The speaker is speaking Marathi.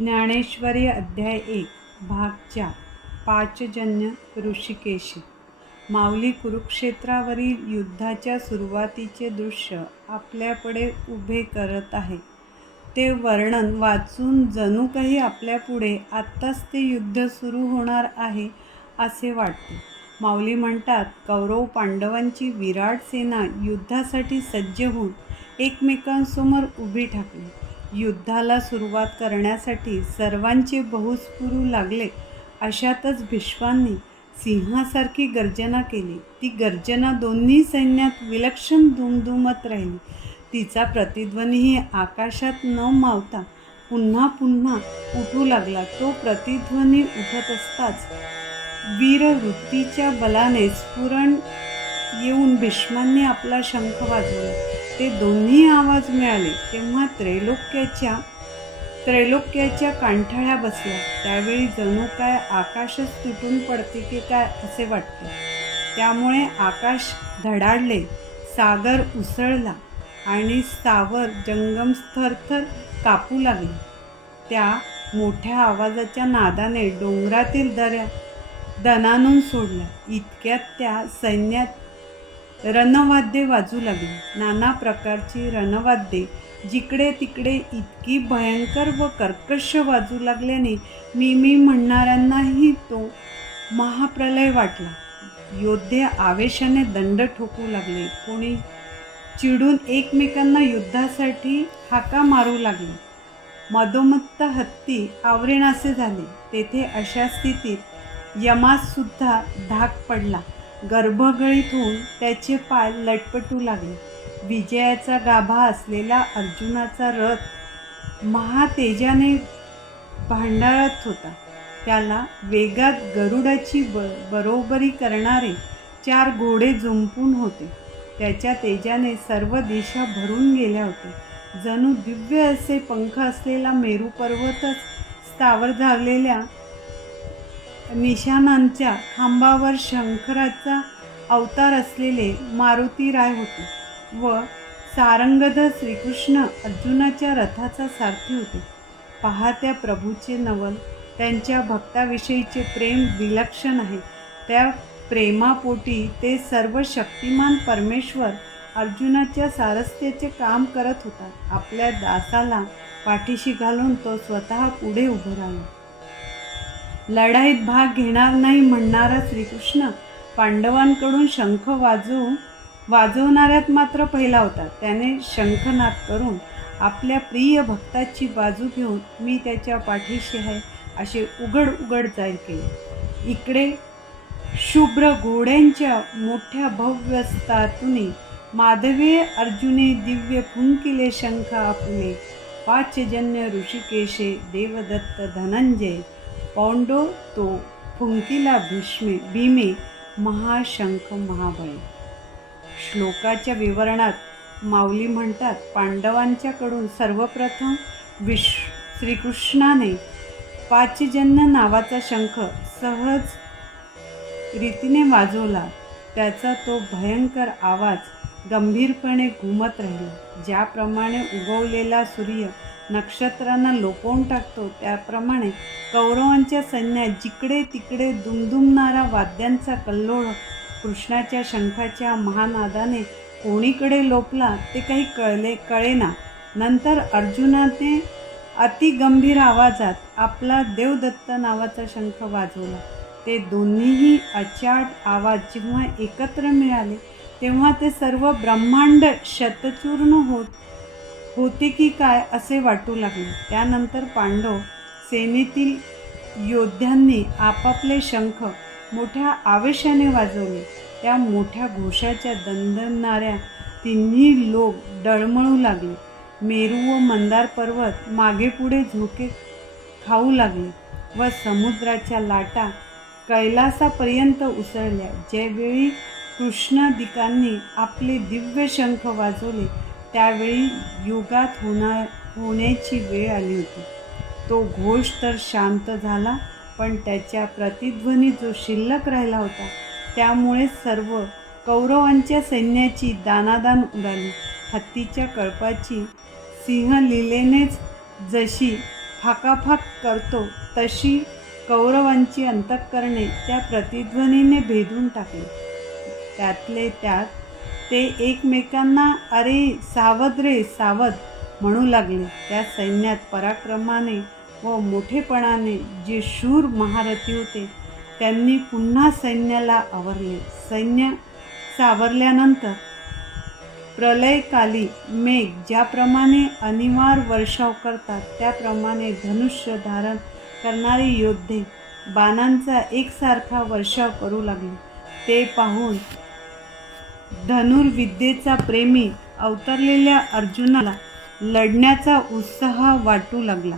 ज्ञानेश्वरी अध्याय 1 भाग 4 पाचजन्य ऋषिकेशी। माऊली कुरुक्षेत्रावरील युद्धाच्या सुरुवातीचे दृश्य आपल्यापुढे उभे करत आहे। ते वर्णन वाचून जणू काही आपल्यापुढे आत्ताच ते युद्ध सुरू होणार आहे असे वाटते। माऊली म्हणतात, कौरव पांडवांची विराट सेना युद्धासाठी सज्ज होऊन एकमेकांसमोर उभी ठाकली। युद्धाला सुरुवात करण्यासाठी सर्वांचे बहुस पुरू लागले। अशातच भीष्मांनी सिंहासारखी गर्जना केली। ती गर्जना दोन्ही सैन्यात विलक्षण दुमदुमत राहिली। तिचा प्रतिध्वनीही आकाशात न मावता पुन्हा पुन्हा उठू लागला। तो प्रतिध्वनी उठत असताच वीरवृत्तीच्या बलाने स्फुरण येऊन भीष्मांनी आपला शंख वाजवला। ते दोन्ही आवाज मिळाले तेव्हा त्रैलोक्याच्या कांठळ्या बसल्या। त्यावेळी जणू काय आकाशच तुटून पडते की काय असे वाटते। त्यामुळे आकाश धडाडले, सागर उसळला आणि स्थावर जंगम थरथर कापू लागले। त्या मोठ्या आवाजाच्या नादाने डोंगरातील दऱ्या दणाणून सोडल्या। इतक्यात त्या सैन्यात रणवाद्ये वाजू लागली। नाना प्रकारची रणवाद्ये जिकडे तिकडे इतकी भयंकर व कर्कश वाजू लागल्याने मी म्हणणाऱ्यांनाही तो महाप्रलय वाटला। योद्धे आवेशाने दंड ठोकू लागले। कोणी चिडून एकमेकांना युद्धासाठी हाका मारू लागले। मदोमत्त हत्ती आवरेनासे झाले। तेथे अशा स्थितीत यमास सुद्धा धाक पडला। गर्भगळीत होऊन त्याचे पाय लटपटू लागले। विजयाचा गाभा असलेला अर्जुनाचा रथ महातेजाने भांडारत होता। त्याला वेगात गरुडाची बरोबरी करणारे 4 घोडे जुंपून होते। त्याच्या तेजाने सर्व दिशा भरून गेल्या होत्या। जणू दिव्य असे पंख असलेला मेरू पर्वतच स्थावर झालेल्या निशाणांच्या खांबावर शंकराचा अवतार असलेले मारुतीराय होते व सारंगधर श्रीकृष्ण अर्जुनाच्या रथाचा सारथी होते। पहा, त्या प्रभूचे नवल, त्यांच्या भक्ताविषयीचे प्रेम विलक्षण आहे। त्या प्रेमापोटी ते सर्व शक्तिमान परमेश्वर अर्जुनाच्या सारथ्याचे काम करत होता। आपल्या दासाला पाठीशी घालून तो स्वतः पुढे उभा राहिला। लढाईत भाग घेणार नाही म्हणणारा श्रीकृष्ण पांडवांकडून शंख वाजवणाऱ्यात मात्र पहिला होता। त्याने शंखनाद करून आपल्या प्रिय भक्ताची बाजू घेऊन मी त्याच्या पाठीशी आहे असे उघड जाहीर केले। इकडे शुभ्र घोड्यांच्या मोठ्या भव्यस्तातुनी माधवीय अर्जुने दिव्य फुंकिले शंख आपुले। पाचजन्य ऋषिकेशे देवदत्त धनंजय पौंडो तो फुंकिला भीमे महाशंख महाबळे। श्लोकाच्या विवरणात माऊली म्हणतात, पांडवांच्याकडून सर्वप्रथम श्रीकृष्णाने पाचजन्य नावाचा शंख सहज रीतीने वाजवला। त्याचा तो भयंकर आवाज गंभीरपणे घुमत राहिला। ज्याप्रमाणे उगवलेला सूर्य नक्षत्रांना लोपवून टाकतो, त्याप्रमाणे कौरवांच्या सैन्यात जिकडे तिकडे दुमदुमणारा वाद्यांचा कल्लोळ कृष्णाच्या शंखाच्या महानादाने कोणीकडे लोपला ते काही कळेना। नंतर अर्जुनाने अतिगंभीर आवाजात आपला देवदत्त नावाचा शंख वाजवला। ते दोन्हीही अचाट आवाज जेव्हा एकत्र मिळाले तेव्हा ते सर्व ब्रह्मांड शतचूर्ण होते की काय असे वाटू लागले। त्यानंतर पांडव सेनेतील योद्ध्यांनी आपापले शंख मोठ्या आवेशाने वाजवले। त्या मोठ्या घोषाच्या दणदणाऱ्या तिन्ही लोक डळमळू लागले। मेरू व मंदार पर्वत मागे पुढे झोके खाऊ लागले व समुद्राच्या लाटा कैलासापर्यंत उसळल्या। ज्यावेळी कृष्णादिकांनी आपले दिव्य शंख वाजवले त्यावेळी युगात होण्याची वेळ आली होती। तो घोष तर शांत झाला, पण त्याच्या प्रतिध्वनी जो शिल्लक राहिला होता त्यामुळे सर्व कौरवांच्या सैन्याची दाणादाण उडाली। हत्तीच्या कळपाची सिंहलीलेनेच जशी फाकाफाक करतो तशी कौरवांची अंतःकरणे त्या प्रतिध्वनीने भेदून टाकली. त्यातले त्यात ते एकमेकांना अरे सावध रे सावध म्हणू लागले. त्या सैन्यात पराक्रमाने व मोठेपणाने जे शूर महारथी होते त्यांनी पुन्हा सैन्याला आवरले. सैन्य सावरल्यानंतर प्रलयकाली मेघ ज्याप्रमाणे अनिवार वर्षाव करतात त्याप्रमाणे धनुष्य धारण करणारे योद्धे बाणांचा एकसारखा वर्षाव करू लागले. ते पाहून धनुर्विद्येचा प्रेमी अवतरलेल्या अर्जुनाला लढण्याचा उत्साह वाटू लागला.